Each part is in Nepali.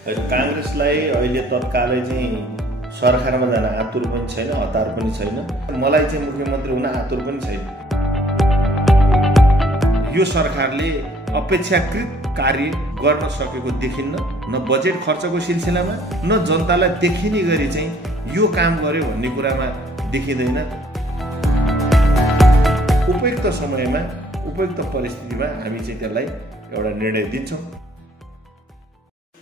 कांग्रेसलाई अहिले तत्कालै चाहिँ सरकारमा जान आतुर पनि छैन, हतार पनि छैन। मलाई चाहिँ मुख्यमन्त्री हुन आतुर पनि छैन। यो सरकारले अपेक्षाकृत कार्य गर्न सकेको देखिन्न, न बजेट खर्चको सिलसिलामा न जनतालाई देखिने गरी चाहिँ यो काम गर्यो भन्ने कुरामा देखिँदैन। उपयुक्त समयमा उपयुक्त परिस्थितिमा हामी चाहिँ त्यसलाई एउटा निर्णय दिन्छौँ।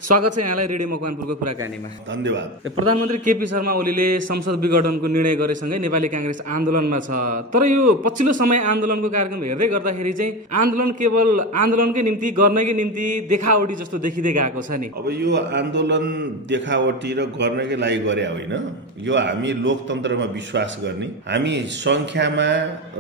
स्वागत छ यहाँलाई रेडियो मकवानपुरको कुराकानीमा। धन्यवाद। प्रधानमन्त्री केपी शर्मा ओलीले संसद विघटनको निर्णय गरेसँगै नेपाली कांग्रेस आन्दोलनमा छ। तर यो पछिल्लो समय आन्दोलनको कार्यक्रम हेर्दै गर्दाखेरि चाहिँ आन्दोलन केवल आन्दोलनकै निम्ति गर्नकै निम्ति देखावटी जस्तो देखिँदै गएको छ नि। अब यो आन्दोलन देखावटी र गर्नकै लागि गरे होइन। यो हामी लोकतन्त्रमा विश्वास गर्ने, हामी संख्यामा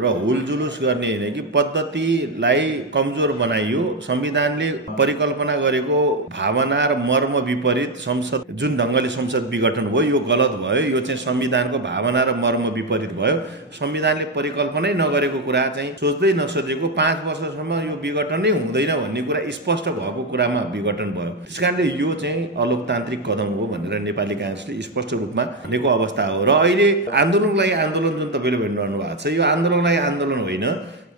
र हुलजुलुस गर्ने होइन कि पद्धतिलाई कमजोर बनाइयो। संविधानले परिकल्पना गरेको भावना र मर्म विपरीत संसद जुन ढङ्गले संसद विघटन भयो यो गलत भयो। यो चाहिँ संविधानको भावना र मर्म विपरीत भयो। संविधानले परिकल्पनै नगरेको कुरा चाहिँ सोच्दै नसोचेको 5 वर्षसम्म यो विघटन नै हुँदैन भन्ने कुरा स्पष्ट भएको कुरामा विघटन भयो। त्यसकारणले यो चाहिँ अलोकतान्त्रिक कदम हो भनेर नेपाली कांग्रेसले स्पष्ट रूपमा भनेको अवस्था हो। र अहिले आन्दोलनको लागि आन्दोलन जुन तपाईँले भनिरहनु भएको छ, यो आन्दोलनको लागि आन्दोलन होइन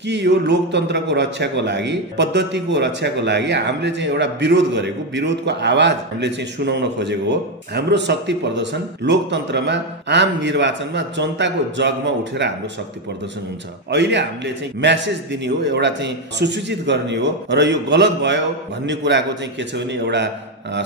कि यो लोकतन्त्रको रक्षाको लागि, पद्धतिको रक्षाको लागि हामीले चाहिँ एउटा विरोध गरेको, विरोधको आवाज हामीले चाहिँ सुनाउन खोजेको हो। हाम्रो शक्ति प्रदर्शन लोकतन्त्रमा आम निर्वाचनमा जनताको जगमा उठेर हाम्रो शक्ति प्रदर्शन हुन्छ। अहिले हामीले चाहिँ म्यासेज दिने हो, एउटा चाहिँ सुसूचित गर्ने हो र यो गलत भयो भन्ने कुराको चाहिँ के छ भने एउटा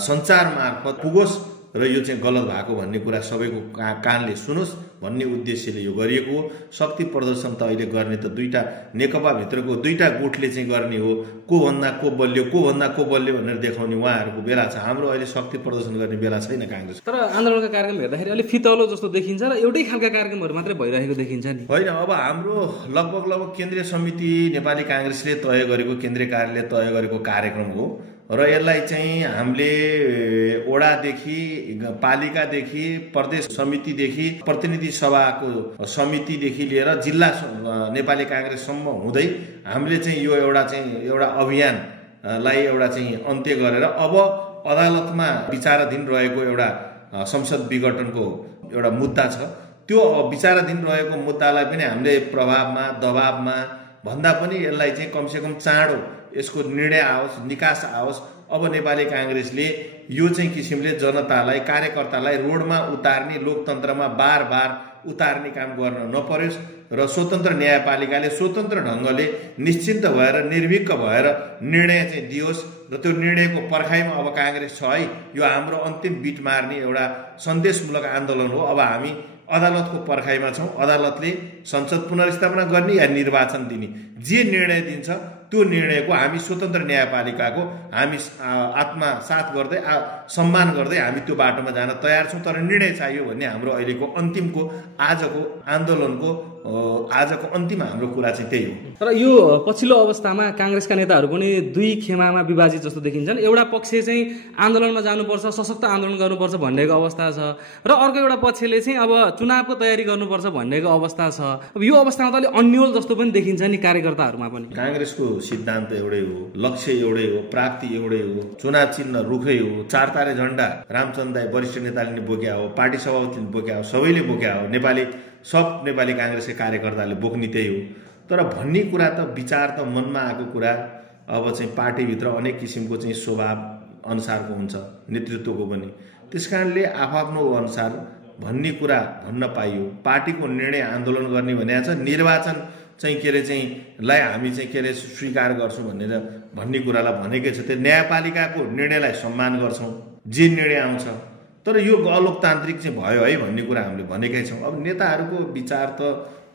सञ्चार मार्फत पुगोस् र यो चाहिँ गलत भएको भन्ने कुरा सबैको कानले सुनोस् भन्ने उद्देश्यले यो गरिएको हो। शक्ति प्रदर्शन त अहिले गर्ने त दुईटा नेकपा भित्रको दुईटा गुटले चाहिँ गर्ने हो। को भन्दा को बल्यो भनेर देखाउने उहाँहरूको बेला छ। हाम्रो अहिले शक्ति प्रदर्शन गर्ने बेला छैन कांग्रेस। तर आन्दोलनका कार्यक्रम हेर्दाखेरि अलिक फितलो जस्तो देखिन्छ र एउटै खालका कार्यक्रमहरू मात्रै भइरहेको देखिन्छ नि। होइन, अब हाम्रो लगभग केन्द्रीय समिति नेपाली कांग्रेसले तय गरेको, केन्द्रीय कार्यालयले तय गरेको कार्यक्रम हो र यसलाई चाहिँ हामीले वडादेखि पालिकादेखि प्रदेश समितिदेखि प्रतिनिधि सभाको समितिदेखि लिएर जिल्ला नेपाली कांग्रेससम्म हुँदै हामीले चाहिँ यो एउटा अभियानलाई एउटा चाहिँ अन्त्य गरेर अब अदालतमा विचाराधीन रहेको एउटा संसद विघटनको एउटा मुद्दा छ। त्यो विचाराधीन रहेको मुद्दालाई पनि हामीले प्रभावमा दबावमा भन्दा पनि यसलाई चाहिँ कमसेकम चाँडो यसको निर्णय आओस्, निकास आओस्। अब नेपाली कांग्रेसले यो चाहिँ किसिमले जनतालाई, कार्यकर्तालाई रोडमा उतार्ने, लोकतन्त्रमा बार बार उतार्ने काम गर्न नपरोस् र स्वतन्त्र न्यायपालिकाले स्वतन्त्र ढङ्गले निश्चिन्त भएर निर्भीक भएर निर्णय चाहिँ दियोस् र त्यो निर्णयको पर्खाइमा अब कांग्रेस छ है। यो हाम्रो अन्तिम बिट मार्ने एउटा सन्देशमूलक आन्दोलन हो। अब हामी अदालतको पर्खाइमा छौँ। अदालतले संसद पुनर्स्थापना गर्ने या निर्वाचन दिने जे निर्णय दिन्छ त्यो निर्णयको हामी स्वतन्त्र न्यायपालिकाको हामी आत्मा साथ गर्दै सम्मान गर्दै हामी त्यो बाटोमा जान तयार छौँ। तर निर्णय चाहियो भन्ने हाम्रो अहिलेको अन्तिमको आजको आन्दोलनको आजको अन्तिम हाम्रो कुरा चाहिँ त्यही हो। तर यो पछिल्लो अवस्थामा कांग्रेसका नेताहरू पनि दुई खेमामा विभाजित जस्तो देखिन्छन्। एउटा पक्ष चाहिँ आन्दोलनमा जानुपर्छ, सशक्त आन्दोलन गर्नुपर्छ भन्नेको अवस्था छ र अर्को एउटा पक्षले चाहिँ अब चुनावको तयारी गर्नुपर्छ भन्नेको अवस्था छ। अब यो अवस्थामा त अलिक अन्यल जस्तो पनि देखिन्छ नि कार्यकर्ताहरूमा पनि। कांग्रेसको सिद्धान्त एउटै हो, लक्ष्य एउटै हो, प्राप्ति एउटै हो, चुनाव चिन्ह रुखै हो, 4 तारे झण्डा रामचन्द्र दाई वरिष्ठ नेताले नि बोक्या हो, पार्टी सभापतिले बोक्या हो, सबैले बोक्या हो, सब नेपाली कांग्रेसका कार्यकर्ताले बोक्ने त्यही हो। तर भन्ने कुरा त विचार त मनमा आएको कुरा अब चाहिँ पार्टीभित्र अनेक किसिमको चाहिँ स्वभाव अनुसारको हुन्छ, नेतृत्वको पनि। त्यसकारणले आफ्नो अनुसार भन्ने कुरा भन्न पाइयो। पार्टीको निर्णय आन्दोलन गर्ने भनेको छ, निर्वाचन चाहिँ के अरे चाहिँ लाई हामी चाहिँ के अरे स्वीकार गर्छौँ भन्ने कुरालाई भनेकै छ। त्यो न्यायपालिकाको निर्णयलाई सम्मान गर्छौँ जे निर्णय आउँछ। तर यो अलोकतान्त्रिक चाहिँ भयो है भन्ने कुरा हामीले भनेकै छौँ। अब नेताहरूको विचार त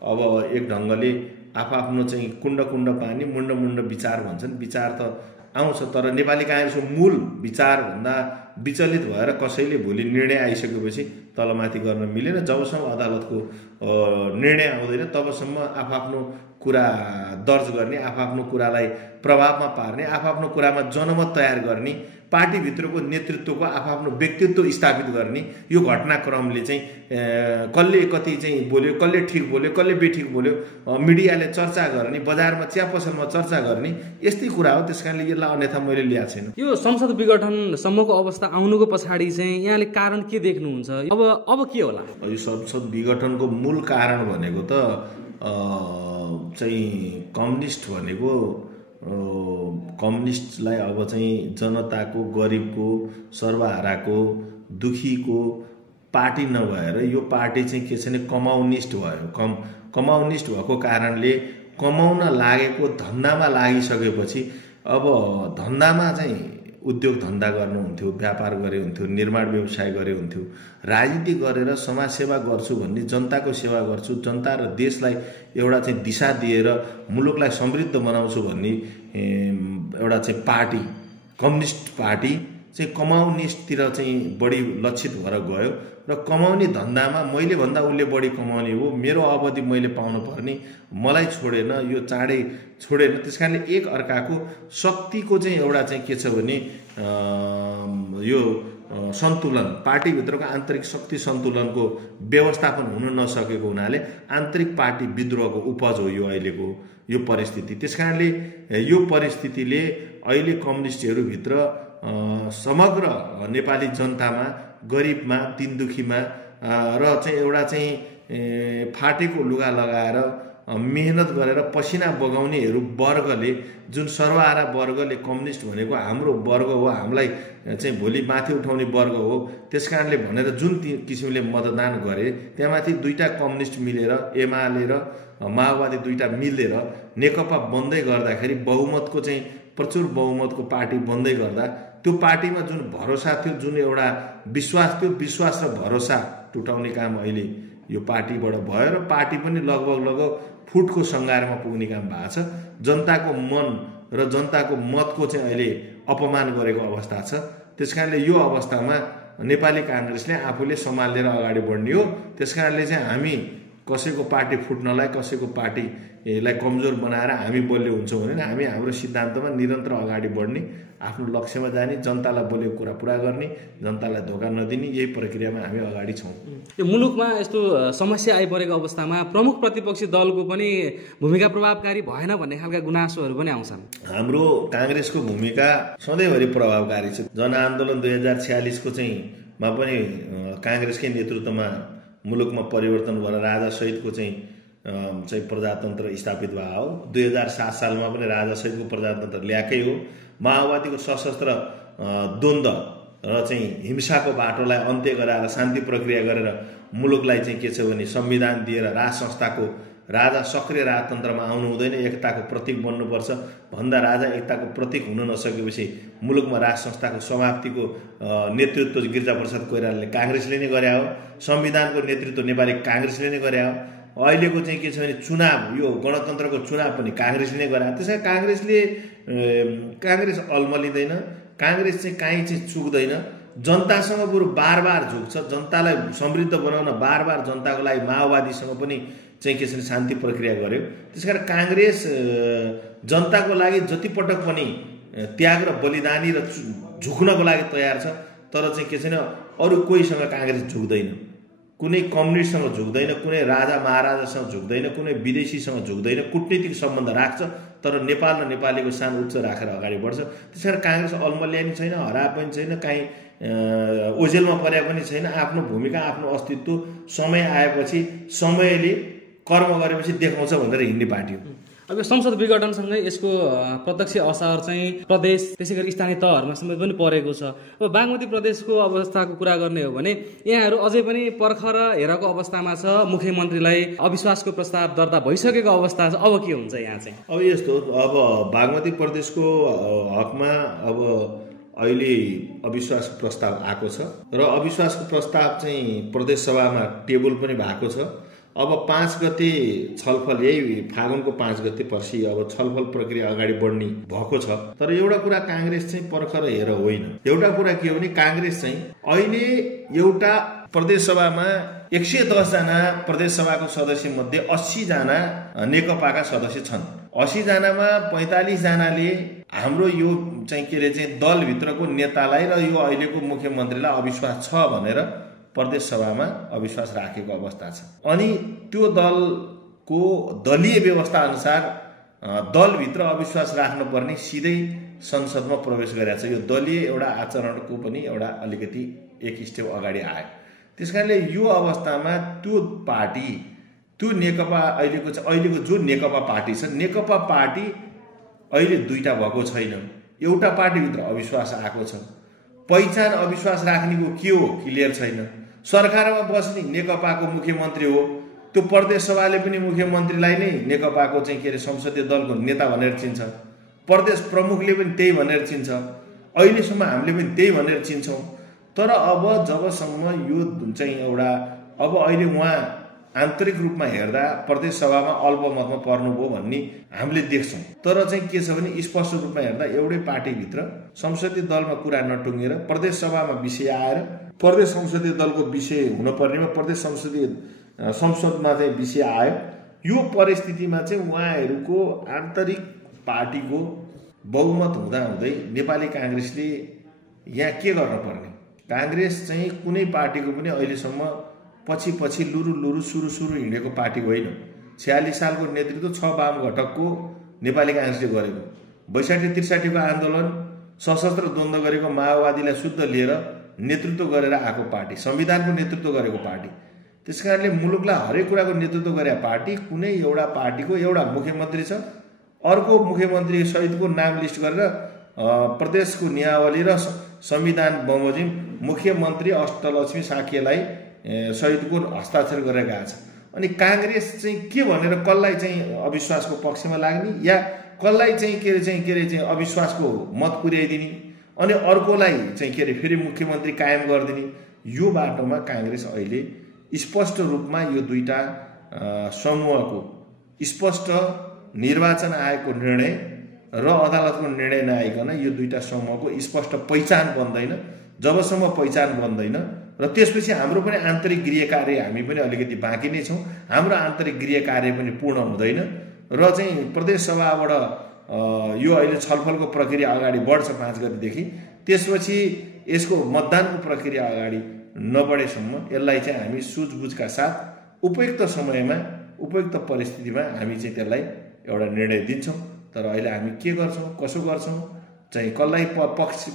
अब एक ढङ्गले आफ्नो चाहिँ कुण्ड पानी मुण्ड विचार भन्छन्, विचार त आउँछ। तर नेपाली कांग्रेसको मूल विचारभन्दा विचलित भएर कसैले भोलि निर्णय आइसकेपछि तलमाथि गर्न मिलेन। जबसम्म अदालतको निर्णय आउँदैन तबसम्म आफ्नो कुरा दर्ज गर्ने, आफ्नो कुरालाई प्रभावमा पार्ने, आफ्नो कुरामा जनमत तयार गर्ने, पार्टीभित्रको नेतृत्वको आफ्नो व्यक्तित्व स्थापित गर्ने यो घटनाक्रमले चाहिँ कसले कति चाहिँ बोल्यो, कसले ठिक बोल्यो, कसले बेठिक बोल्यो, मिडियाले चर्चा गर्ने, बजारमा चिया पसलमा चर्चा गर्ने, यस्तै कुरा हो। त्यस कारणले यसलाई अन्यथा मैले ल्याएको छैन। यो संसद विघटनसम्मको अवस्था आउनुको पछाडि चाहिँ यहाँले कारण के देख्नुहुन्छ? अब के होला? यो संसद विघटनको मूल कारण भनेको त चाहिँ कम्युनिस्ट भनेको कम्युनिस्टलाई अब चाहिँ जनताको, गरिबको, सर्वहाराको, दुखीको पार्टी नभएर यो पार्टी चाहिँ के छ भने कमाउनिस्ट भयो। कमाउनिस्ट भएको कारणले कमाउन लागेको धन्दामा लागिसकेपछि अब धन्दामा चाहिँ उद्योग धन्दा गर्नुहुन्थ्यो, व्यापार गरे हुन्थ्यो, निर्माण व्यवसाय गरे हुन्थ्यो, राजनीति गरेर समाजसेवा गर्छु भन्ने, जनताको सेवा गर्छु, जनता र देशलाई एउटा चाहिँ दिशा दिएर मुलुकलाई समृद्ध बनाउँछु भन्ने एउटा चाहिँ पार्टी, कम्युनिस्ट पार्टी चाहिँ कमाउनिस्टतिर चाहिँ बढी लक्षित भएर गयो र कमाउने धन्दामा मैले भन्दा उसले बढी कमाउने हो, मेरो अवधि मैले पाउनु पर्ने, मलाई छोडेन, यो चाँडै छोडेन। त्यस कारणले एक अर्काको शक्तिको चाहिँ एउटा चाहिँ के छ भने यो सन्तुलन, पार्टीभित्रको आन्तरिक शक्ति सन्तुलनको व्यवस्थापन हुन नसकेको हुनाले आन्तरिक पार्टी विद्रोहको उपज हो यो अहिलेको यो परिस्थिति। त्यस कारणले यो परिस्थितिले अहिले कम्युनिस्टहरूभित्र समग्र नेपाली जनतामा, गरिबमा, दीन दुखीमा र चाहिँ एउटा चाहिँ फाटेको लुगा लगाएर मेहनत गरेर पसिना बगाउनेहरू वर्गले, जुन सर्वहारा वर्गले कम्युनिस्ट भनेको हाम्रो वर्ग हो, हामीलाई चाहिँ भोलि माथि उठाउने वर्ग हो, त्यस कारणले भनेर जुन किसिमले मतदान गरे त्यहाँमाथि दुईटा कम्युनिस्ट मिलेर, एमाले र माओवादी दुईटा मिलेर नेकपा बन्दै गर्दाखेरि बहुमतको चाहिँ प्रचुर बहुमतको पार्टी बन्दै गर्दा त्यो पार्टीमा जुन भरोसा थियो, जुन एउटा विश्वास थियो, विश्वास र भरोसा टुटाउने काम अहिले यो पार्टीबाट भयो र पार्टी पनि लगभग फुटको सङ्घारमा पुग्ने काम भएको छ। जनताको मन र जनताको मतको चाहिँ अहिले अपमान गरेको अवस्था छ। त्यस कारणले यो अवस्थामा नेपाली काङ्ग्रेसले आफूले सम्हालेर अगाडि बढ्ने हो। त्यस कारणले चाहिँ हामी कसैको पार्टी फुट्नलाई, कसैको पार्टीलाई कमजोर बनाएर हामी बलियो हुन्छौँ भने हामी हाम्रो सिद्धान्तमा निरन्तर अगाडि बढ्ने, आफ्नो लक्ष्यमा जाने, जनतालाई बोलेको कुरा पुरा गर्ने, जनतालाई धोका नदिने, यही प्रक्रियामा हामी अगाडि छौँ। यो मुलुकमा यस्तो समस्या आइपरेको अवस्थामा प्रमुख प्रतिपक्षी दलको पनि भूमिका प्रभावकारी भएन भन्ने खालका गुनासोहरू पनि आउँछन्। हाम्रो काङ्ग्रेसको भूमिका सधैँभरि प्रभावकारी छ। जनआन्दोलन 2046को चाहिँ मा पनि काङ्ग्रेसकै नेतृत्वमा मुलुकमा परिवर्तन भएर राजासहितको चाहिँ प्रजातन्त्र स्थापित भएको हो। 2007 सालमा पनि राजासहितको प्रजातन्त्र ल्याएकै हो। माओवादीको सशस्त्र द्वन्द्व र चाहिँ हिंसाको बाटोलाई अन्त्य गराएर शान्ति प्रक्रिया गरेर मुलुकलाई चाहिँ के छ भने संविधान दिएर राज संस्थाको राजा सक्रिय राजतन्त्रमा आउनु हुँदैन, एकताको प्रतीक बन्नुपर्छ भन्दा राजा एकताको प्रतीक हुन नसकेपछि मुलुकमा राज संस्थाको समाप्तिको नेतृत्व गिरिजाप्रसाद कोइरालाले काङ्ग्रेसले नै गरे हो। संविधानको नेतृत्व नेपाली काङ्ग्रेसले नै गरे हो। अहिलेको चाहिँ के छ भने चुनाव, यो गणतन्त्रको चुनाव पनि काङ्ग्रेसले नै गरे। त्यसै काङ्ग्रेस अल्मलिँदैन, काङ्ग्रेस चाहिँ काहीँ चाहिँ चुक्दैन, जनतासँग बरु बार बार झुक्छ, जनतालाई समृद्ध बनाउन बार बार जनताको लागि माओवादीसँग पनि चाहिँ के छ भने शान्ति प्रक्रिया गर्यो। त्यसकारण काङ्ग्रेस जनताको लागि जतिपटक पनि त्याग र बलिदानी र झुक्नको लागि तयार छ। तर चाहिँ के छैन, अरू कोहीसँग काङ्ग्रेस झुक्दैन, कुनै कम्युनिस्टसँग झुक्दैन, कुनै राजा महाराजासँग झुक्दैन, कुनै विदेशीसँग झुक्दैन, कूटनीतिक सम्बन्ध राख्छ तर नेपाल र नेपालीको सान उच्च राखेर अगाडि बढ्छ। त्यसकारण काङ्ग्रेस अल्मल्यानी छैन, हरा पनि छैन, काहीँ ओझेलमा परे पनि छैन। आफ्नो भूमिका, आफ्नो अस्तित्व समय आएपछि, समयले कर्म गरेपछि देखाउँछ भनेर हिँड्ने पार्टी हो। अब संसद विघटनसँगै यसको प्रत्यक्ष असर चाहिँ प्रदेश, त्यसै गरी स्थानीय तहहरूमा समेत पनि परेको छ। अब बागमती प्रदेशको अवस्थाको कुरा गर्ने हो भने यहाँहरू अझै पनि पर्ख र हेरको अवस्थामा छ। मुख्यमन्त्रीलाई अविश्वासको प्रस्ताव दर्ता भइसकेको अवस्था छ। अब के हुन्छ यहाँ चाहिँ? अब यस्तो, अब बागमती प्रदेशको हकमा अब अहिले अविश्वासको प्रस्ताव आएको छ र अविश्वासको प्रस्ताव चाहिँ प्रदेश सभामा टेबल पनि भएको छ। अब 5 गते छलफल, यही फागुनको 5 गते पर्सि अब छलफल प्रक्रिया अगाडि बढ्ने भएको छ। तर एउटा कुरा काङ्ग्रेस चाहिँ पर्ख र हेर होइन। एउटा कुरा के हो भने काङ्ग्रेस चाहिँ अहिले एउटा प्रदेशसभामा 110 जना प्रदेशसभाको सदस्य मध्ये 80 जना नेकपाका सदस्य छन्। 80 जनामा 45 जनाले हाम्रो यो चाहिँ के रे चाहिँ दलभित्रको नेतालाई र यो अहिलेको मुख्यमन्त्रीलाई अविश्वास छ भनेर प्रदेश सभामा अविश्वास राखेको अवस्था छ। अनि त्यो दलको दलीय व्यवस्था अनुसार दलभित्र अविश्वास राख्नुपर्ने सिधै संसदमा प्रवेश गरेको छ। यो दलीय एउटा आचरणको पनि एउटा अलिकति एक स्टेप अगाडि आयो। त्यसकारणले यो अवस्थामा त्यो पार्टी, त्यो नेकपा अहिलेको जो नेकपा पार्टी छ, नेकपा पार्टी अहिले दुईटा भएको छैन। एउटा पार्टीभित्र अविश्वास आएको छ। पहिचान अविश्वास राख्नेको के हो क्लियर छैन। सरकारमा बस्ने नेकपाको मुख्यमन्त्री हो, त्यो प्रदेश सभाले पनि मुख्यमन्त्रीलाई नै नेकपाको चाहिँ के अरे संसदीय दलको नेता भनेर चिन्छ। प्रदेश प्रमुखले पनि त्यही भनेर चिन्छ। अहिलेसम्म हामीले पनि त्यही भनेर चिन्छौँ। तर अब जबसम्म यो चाहिँ एउटा अब अहिले उहाँ आन्तरिक रूपमा हेर्दा प्रदेश सभामा अल्पमतमा पर्नुभयो भन्ने हामीले देख्छौँ। तर चाहिँ के छ भने स्पष्ट रूपमा हेर्दा एउटै पार्टीभित्र संसदीय दलमा कुरा नटुङ्गेर प्रदेश सभामा विषय आएर प्रदेश संसदीय दलको विषय हुनुपर्नेमा प्रदेश संसदमा चाहिँ विषय आयो। यो परिस्थितिमा चाहिँ उहाँहरूको आन्तरिक पार्टीको बहुमत हुँदाहुँदै नेपाली काङ्ग्रेसले यहाँ के गर्न पर्ने? काङ्ग्रेस चाहिँ कुनै पार्टीको पनि अहिलेसम्म पछि लुरु सुरु हिँडेको पार्टी होइन। 46 सालको नेतृत्व 6 वाम घटकको नेपाली काङ्ग्रेसले गरेको, 62-63 को आन्दोलन सशस्त्र द्वन्द्व गरेको माओवादीलाई शुद्ध लिएर नेतृत्व गरेर आएको पार्टी, संविधानको नेतृत्व गरेको पार्टी। त्यसकारणले मुलुकलाई हरेक कुराको नेतृत्व गरेको पार्टी कुनै एउटा पार्टीको एउटा मुख्यमन्त्री छ, अर्को मुख्यमन्त्री सहितको नाम लिस्ट गरेर प्रदेशको नियावली र संविधान बमोजिम मुख्यमन्त्री अष्टलक्ष्मी साक्यलाई सहितको हस्ताक्षर गरेर गएको छ। अनि काङ्ग्रेस चाहिँ के भनेर कसलाई चाहिँ अविश्वासको पक्षमा लाग्ने या कसलाई चाहिँ के अरे अविश्वासको मत पुर्याइदिने अनि अर्कोलाई चाहिँ के अरे फेरि मुख्यमन्त्री कायम गरिदिने, यो बाटोमा काङ्ग्रेस अहिले स्पष्ट रूपमा यो दुईटा समूहको स्पष्ट निर्वाचन आयोगको निर्णय र अदालतको निर्णय नआइकन यो दुईटा समूहको स्पष्ट पहिचान बन्दैन। जबसम्म पहिचान बन्दैन र त्यसपछि हाम्रो पनि आन्तरिक गृह कार्य हामी पनि अलिकति बाँकी नै छौँ। हाम्रो आन्तरिक गृह कार्य पनि पूर्ण हुँदैन र चाहिँ प्रदेश सभाबाट यो अहिले छलफलको प्रक्रिया अगाडि बढ्छ 5 गतेदेखि। त्यसपछि यसको मतदानको प्रक्रिया अगाडि नबढेसम्म यसलाई चाहिँ हामी सुझबुझका साथ उपयुक्त समयमा उपयुक्त परिस्थितिमा हामी चाहिँ त्यसलाई एउटा निर्णय दिन्छौँ। तर अहिले हामी के गर्छौँ, कसो गर्छौँ, चाहिँ कसलाई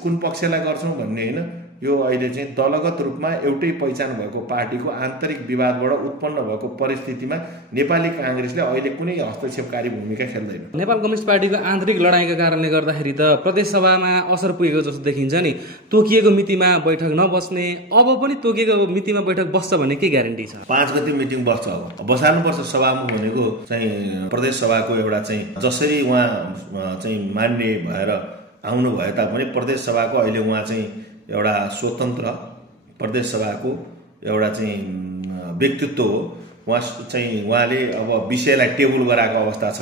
कुन पक्षलाई गर्छौँ भन्ने होइन। यो अहिले चाहिँ दलगत रूपमा एउटै पहिचान भएको पार्टीको आन्तरिक विवादबाट उत्पन्न भएको परिस्थितिमा नेपाली काङ्ग्रेसले अहिले कुनै हस्तक्षेपकारी भूमिका खेल्दैन। नेपाल कम्युनिस्ट पार्टीको आन्तरिक लडाइँका कारणले गर्दाखेरि त प्रदेश सभामा असर पुगेको जस्तो देखिन्छ नि। तोकिएको मितिमा बैठक नबस्ने, अब पनि तोकिएको मितिमा बैठक बस्छ भन्ने के ग्यारेन्टी छ? 5 गते मिटिङ बस्छ। अब बसाल्नुपर्छ। सभामुख भनेको चाहिँ प्रदेश सभाको एउटा चाहिँ जसरी उहाँ चाहिँ मान्य भएर आउनु भए तापनि प्रदेश सभाको अहिले उहाँ चाहिँ एउटा स्वतन्त्र प्रदेश सभाको एउटा चाहिँ व्यक्तित्व हो। उहाँले अब विषयलाई टेबल गराएको अवस्था छ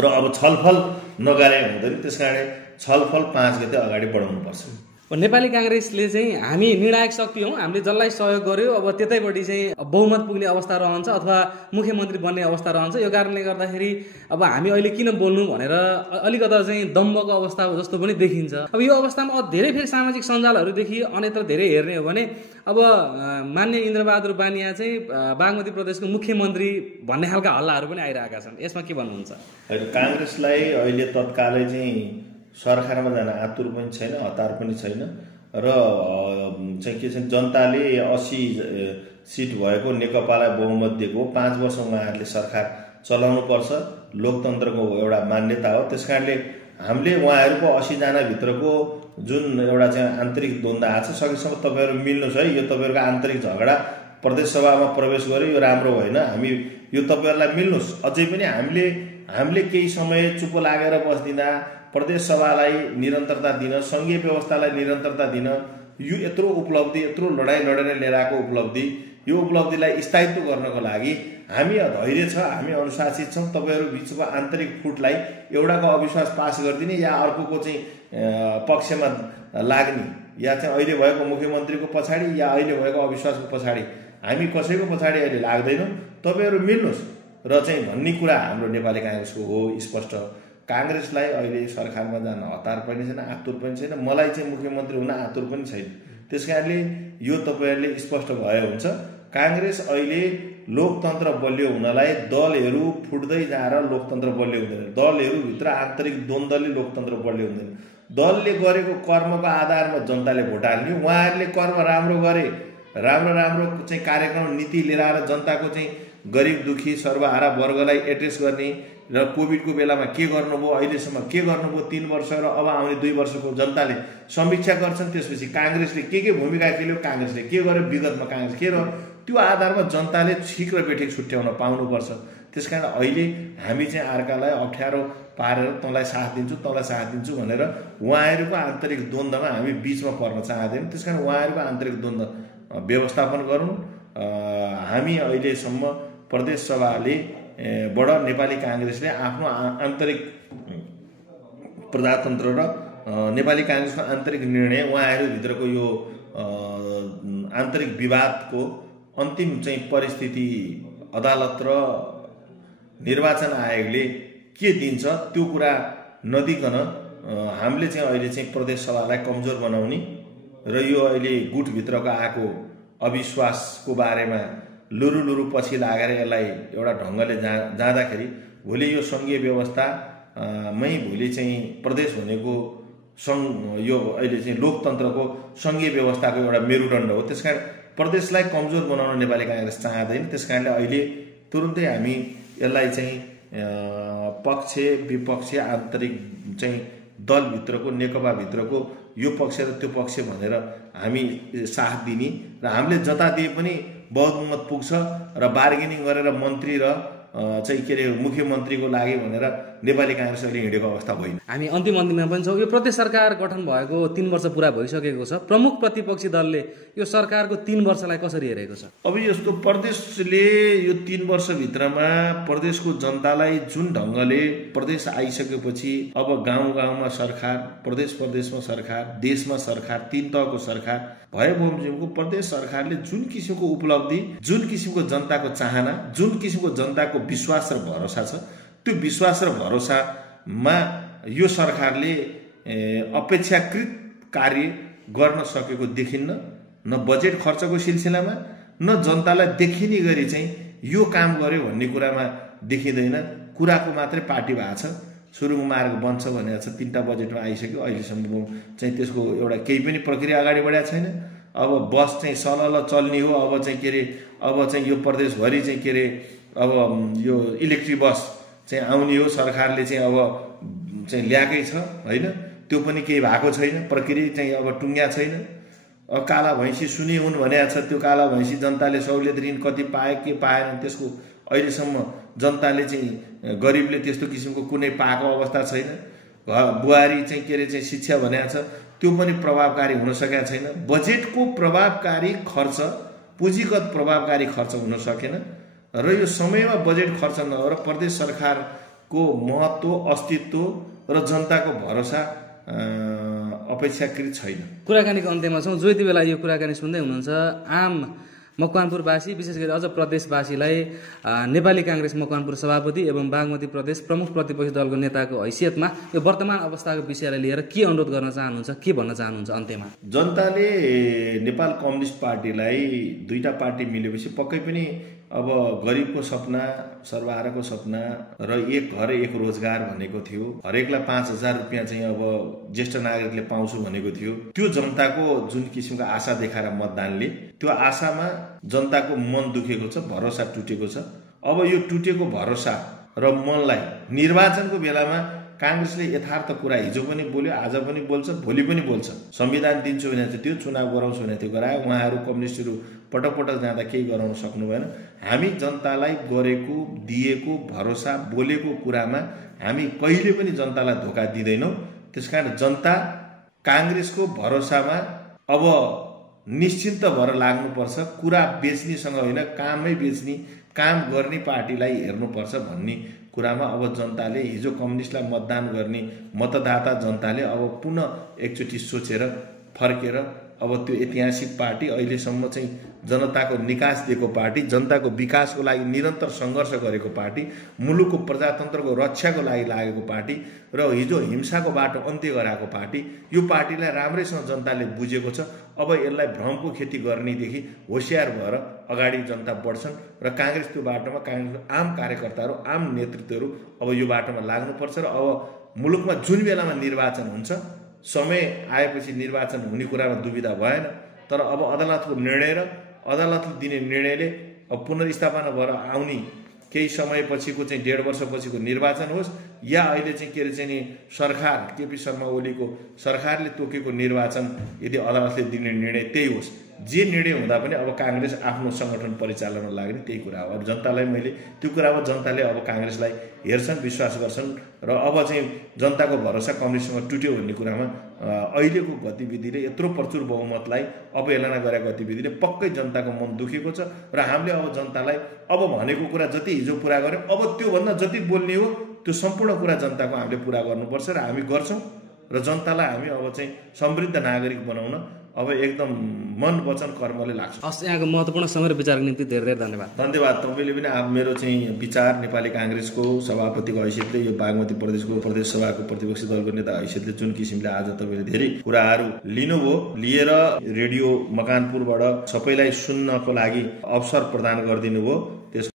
र अब छलफल नगरे हुँदैन। त्यसकारण छलफल 5 गते अगाडि बढाउनुपर्छ। नेपाली काङ्ग्रेसले चाहिँ हामी निर्णायक शक्ति हौँ, हामीले जसलाई सहयोग गर्यो अब त्यतैपट्टि चाहिँ बहुमत पुग्ने अवस्था रहन्छ अथवा मुख्यमन्त्री बन्ने अवस्था रहन्छ। यो कारणले गर्दाखेरि अब हामी अहिले किन बोल्नु भनेर अलिकता चाहिँ दम्बको अवस्था जस्तो पनि देखिन्छ। अब यो अवस्थामा धेरै फेरि सामाजिक सञ्जालहरूदेखि अन्यत्र धेरै हेर्ने हो भने अब मान्य इन्द्रबहादुर बानिया चाहिँ बागमती प्रदेशको मुख्यमन्त्री भन्ने खालका हल्लाहरू पनि आइरहेका छन्। यसमा के भन्नुहुन्छ? काङ्ग्रेसलाई अहिले तत्कालै चाहिँ सरकारमा जान आतुर पनि छैन, हतार पनि छैन र चाहिँ के छ जनताले 80 सिट भएको नेकपालाई बहुमत दिएको 5 वर्ष उहाँहरूले सरकार चलाउनु पर्छ, लोकतन्त्रको एउटा मान्यता हो। त्यसकारणले हामीले उहाँहरूको 80 जना भित्रको जुन एउटा चाहिँ आन्तरिक द्वन्द्व आछ सकेसम्म तपाईँहरू मिल्नुहोस् है। यो तपाईँहरूको आन्तरिक झगडा प्रदेश सभामा प्रवेश गर्यो, यो राम्रो होइन। हामी यो तपाईँहरूलाई मिल्नुहोस्। अझै पनि हामीले केही समय चुप लागेर बस्दिँदा प्रदेश सभालाई निरन्तरता दिन, सङ्घीय व्यवस्थालाई निरन्तरता दिन, यो यत्रो उपलब्धि, यत्रो लडाइँ लडेर लिएर आएको उपलब्धि, यो उपलब्धिलाई स्थायित्व गर्नको लागि हामी धैर्य छ, हामी अनुशासित छौँ। तपाईँहरू बिचको आन्तरिक फुटलाई एउटाको अविश्वास पास गरिदिने या अर्कोको चाहिँ पक्षमा लाग्ने या चाहिँ अहिले भएको मुख्यमन्त्रीको पछाडि या अहिले भएको अविश्वासको पछाडि हामी कसैको पछाडि अहिले लाग्दैनौँ, तपाईँहरू मिल्नुहोस् र चाहिँ भन्ने कुरा हाम्रो नेपाली काङ्ग्रेसको हो स्पष्ट। काङ्ग्रेसलाई अहिले सरकारमा जान हतार पनि छैन, आतुर पनि छैन, मलाई चाहिँ मुख्यमन्त्री हुन आतुर पनि छैन। त्यस कारणले यो तपाईँहरूले स्पष्ट भयो हुन्छ। काङ्ग्रेस अहिले लोकतन्त्र बलियो हुनलाई दलहरू फुट्दै जाएर लोकतन्त्र बलियो हुँदैन, दलहरूभित्र आन्तरिक द्वन्द्वले लोकतन्त्र बलियो हुँदैन। दलले गरेको कर्मको आधारमा जनताले भोट हाल्ने, उहाँहरूले कर्म राम्रो गरे, राम्रो चाहिँ कार्यक्रम नीति लिएर आएर जनताको चाहिँ गरिब दुखी सर्वहारा वर्गलाई एड्रेस गर्ने र कोभिडको बेलामा के गर्नुभयो, अहिलेसम्म के गर्नुभयो 3 वर्ष र अब आउने 2 वर्षको जनताले समीक्षा गर्छन्। त्यसपछि काङ्ग्रेसले के भूमिका खेल्यो, काङ्ग्रेसले के गर्यो, विगतमा काङ्ग्रेस के रह्यो, त्यो आधारमा जनताले शीघ्र बेठिक छुट्याउन पाउनुपर्छ। त्यसकारण अहिले हामी चाहिँ अर्कालाई अप्ठ्यारो पारेर तँलाई साथ दिन्छु भनेर उहाँहरूको आन्तरिक द्वन्द्वमा हामी बिचमा पर्न चाहँदैनौँ। त्यसकारण उहाँहरूको आन्तरिक द्वन्द्व व्यवस्थापन गरौँ। हामी अहिलेसम्म प्रदेश सभाले बाट नेपाली काङ्ग्रेसले आफ्नो आन्तरिक प्रजातन्त्र र नेपाली काङ्ग्रेसको आन्तरिक निर्णय उहाँहरूभित्रको यो आन्तरिक विवादको अन्तिम चाहिँ परिस्थिति अदालत र निर्वाचन आयोगले के दिन्छ त्यो कुरा नदिकन हामीले चाहिँ अहिले चाहिँ प्रदेश सभालाई कमजोर बनाउने र यो अहिले गुटभित्रको आएको अविश्वासको बारेमा लुरु पछि लागेर यसलाई एउटा ढङ्गले जाँदाखेरि भोलि यो सङ्घीय व्यवस्थामै भोलि चाहिँ प्रदेश भनेको यो अहिले चाहिँ लोकतन्त्रको सङ्घीय व्यवस्थाको एउटा मेरुदण्ड हो। त्यसकारण प्रदेशलाई कमजोर बनाउन नेपाली काङ्ग्रेस चाहँदैन। त्यसकारणले अहिले तुरुन्तै हामी यसलाई चाहिँ पक्ष विपक्ष आन्तरिक चाहिँ दलभित्रको नेकपाभित्रको यो पक्ष र त्यो पक्ष भनेर हामी साथ दिने र हामीले जता दिए पनि बहुमत पुग्छ र बार्गेनिङ गरेर मन्त्री र चाहिँ के अरे मुख्यमन्त्रीको लागि भनेर नेपाली काङ्ग्रेस अहिले हिँडेको अवस्था होइन। हामी अन्तिममा पनि छौँ। यो प्रदेश सरकार गठन भएको 3 वर्ष पुरा भइसकेको छ। प्रमुख प्रतिपक्षी दलले यो सरकारको 3 वर्षलाई कसरी हेरेको छ? अब यस्तो प्रदेशले यो 3 वर्षभित्रमा प्रदेशको जनतालाई जुन ढङ्गले प्रदेश आइसकेपछि अब गाउँमा सरकार, प्रदेशमा सरकार, देशमा सरकार, 3 तहको सरकार भए बमोजिमको प्रदेश सरकारले जुन किसिमको उपलब्धि, जुन किसिमको जनताको चाहना, जुन किसिमको जनताको विश्वास र भरोसा छ, त्यो विश्वास र भरोसामा यो सरकारले अपेक्षाकृत कार्य गर्न सकेको देखिन्न। न बजेट खर्चको सिलसिलामा, न जनतालाई देखिने गरी चाहिँ यो काम गर्यो भन्ने कुरामा देखिँदैन। कुराको मात्रै पार्टी भएको छ। सुरुङ मार्ग बन्छ भनेको छ, 3टा बजेटमा आइसक्यो, अहिलेसम्म चाहिँ त्यसको एउटा केही पनि प्रक्रिया अगाडि बढाएको छैन। अब बस चाहिँ सलल चल्ने हो। अब चाहिँ के अरे अब चाहिँ यो प्रदेशभरि चाहिँ के अरे अब यो इलेक्ट्रिक बस चाहिँ आउने हो। सरकारले चाहिँ अब चाहिँ ल्याएकै छ होइन, त्यो पनि केही भएको छैन, प्रक्रिया चाहिँ अब टुङ्ग्या छैन। अब काला भैँसी सुने हुन् भनेको छ, त्यो काला भैँसी जनताले सहुलियत ऋण कति पाए के पाएन त्यसको अहिलेसम्म जनताले चाहिँ गरिबले त्यस्तो किसिमको कुनै पाएको अवस्था छैन। बुहारी चाहिँ के अरे चाहिँ शिक्षा भनेको छ, त्यो पनि प्रभावकारी हुन सकेको छैन। बजेटको प्रभावकारी खर्च, पुँजीगत प्रभावकारी खर्च हुन सकेन र यो समयमा बजेट खर्च नगरेर प्रदेश सरकारको महत्त्व, अस्तित्व र जनताको भरोसा अपेक्षाकृत छैन। कुराकानीको अन्त्यमा छौँ। जो यति बेला यो कुराकानी सुन्दै हुनुहुन्छ आम मकवानपुरवासी, विशेष गरी अझ प्रदेशवासीलाई नेपाली काङ्ग्रेस मकवानपुर सभापति एवं बागमती प्रदेश प्रमुख प्रतिपक्षी दलको नेताको हैसियतमा यो वर्तमान अवस्थाको विषयलाई लिएर के अनुरोध गर्न चाहनुहुन्छ, के भन्न चाहनुहुन्छ अन्त्यमा? जनताले नेपाल कम्युनिस्ट पार्टीलाई, 2टा पार्टी मिलेपछि पक्कै पनि अब गरिबको सपना, सर्वहाराको सपना र एक घर एक रोजगार भनेको थियो, हरेकलाई 5,000 रुपियाँ चाहिँ अब ज्येष्ठ नागरिकले पाउँछु भनेको थियो। त्यो जनताको जुन किसिमको आशा देखाएर मतदानले, त्यो आशामा जनताको मन दुखेको छ, भरोसा टुटेको छ। अब यो टुटेको भरोसा र मनलाई निर्वाचनको बेलामा काङ्ग्रेसले यथार्थ कुरा हिजो पनि बोल्यो, आज पनि बोल्छ, भोलि पनि बोल्छ। संविधान दिन्छु भने चाहिँ त्यो, चुनाव गराउँछु भने त्यो गरायो। उहाँहरू कम्युनिस्टहरू पटक जाँदा केही गराउन सक्नु भएन। हामी जनतालाई गरेको, दिएको भरोसा, बोलेको कुरामा हामी कहिले पनि जनतालाई धोका दिँदैनौँ। त्यसकारण जनता काङ्ग्रेसको भरोसामा अब निश्चिन्त भएर लाग्नुपर्छ। कुरा बेच्नेसँग होइन, कामै बेच्ने, काम गर्ने पार्टीलाई हेर्नुपर्छ भन्ने कुरामा अब जनताले, हिजो कम्युनिस्टलाई मतदान गर्ने मतदाता जनताले अब पुनः एकचोटि सोचेर फर्केर अब त्यो ऐतिहासिक पार्टी अहिलेसम्म चाहिँ जनताको निकास दिएको पार्टी, जनताको विकासको लागि निरन्तर सङ्घर्ष गरेको पार्टी, मुलुकको प्रजातन्त्रको रक्षाको लागि लागेको पार्टी र हिजो हिंसाको बाटो अन्त्य गराएको पार्टी, यो पार्टीलाई राम्रैसँग जनताले बुझेको छ। अब यसलाई भ्रमको खेती गर्नेदेखि होसियार भएर अगाडि जनता बढ्छन् र काङ्ग्रेस त्यो बाटोमा, काङ्ग्रेसको आम कार्यकर्ताहरू, आम नेतृत्वहरू अब यो बाटोमा लाग्नुपर्छ र अब मुलुकमा जुन बेलामा निर्वाचन हुन्छ, समय आएपछि निर्वाचन हुने कुरामा दुविधा भएन, तर अब अदालतको निर्णय र अदालतले दिने निर्णयले अब पुनर्स्थापना भएर आउने केही समयपछिको चाहिँ 1.5 वर्षपछिको निर्वाचन होस् या अहिले चाहिँ के अरे चाहिँ नि सरकार केपी शर्मा ओलीको सरकारले तोकेको निर्वाचन यदि अदालतले दिने निर्णय त्यही होस्, जे निर्णय हुँदा पनि अब काङ्ग्रेस आफ्नो सङ्गठन परिचालनमा लाग्ने त्यही कुरा हो। अब जनतालाई मैले त्यो कुरामा जनताले अब काङ्ग्रेसलाई हेर्छन्, विश्वास गर्छन् र अब चाहिँ जनताको भरोसा कम्युनिस्टसँग टुट्यो भन्ने कुरामा अहिलेको गतिविधिले, यत्रो प्रचुर बहुमतलाई अवहेलना गरेको गतिविधिले पक्कै जनताको मन दुखेको छ र हामीले अब जनतालाई अब भनेको कुरा जति हिजो पुरा गर्यौँ, अब त्योभन्दा जति बोल्ने हो त्यो सम्पूर्ण कुरा जनताको हामीले पुरा गर्नुपर्छ र हामी गर्छौँ र जनतालाई हामी अब चाहिँ समृद्ध नागरिक बनाउन अब एकदम मन वचन कर्मले लाग्छ। हस्, यहाँको महत्त्वपूर्ण समय र विचारको निम्ति धेरै धेरै धन्यवाद। धन्यवाद। तपाईँले पनि अब मेरो चाहिँ विचार नेपाली काङ्ग्रेसको सभापतिको हैसियतले, यो बागमती प्रदेशको प्रदेश सभाको प्रतिपक्षी दलको नेता हैसियतले जुन किसिमले आज तपाईँले धेरै कुराहरू लिनुभयो, लिएर रेडियो मकानपुरबाट सबैलाई सुन्नको लागि अवसर प्रदान गरिदिनु भयो, त्यसको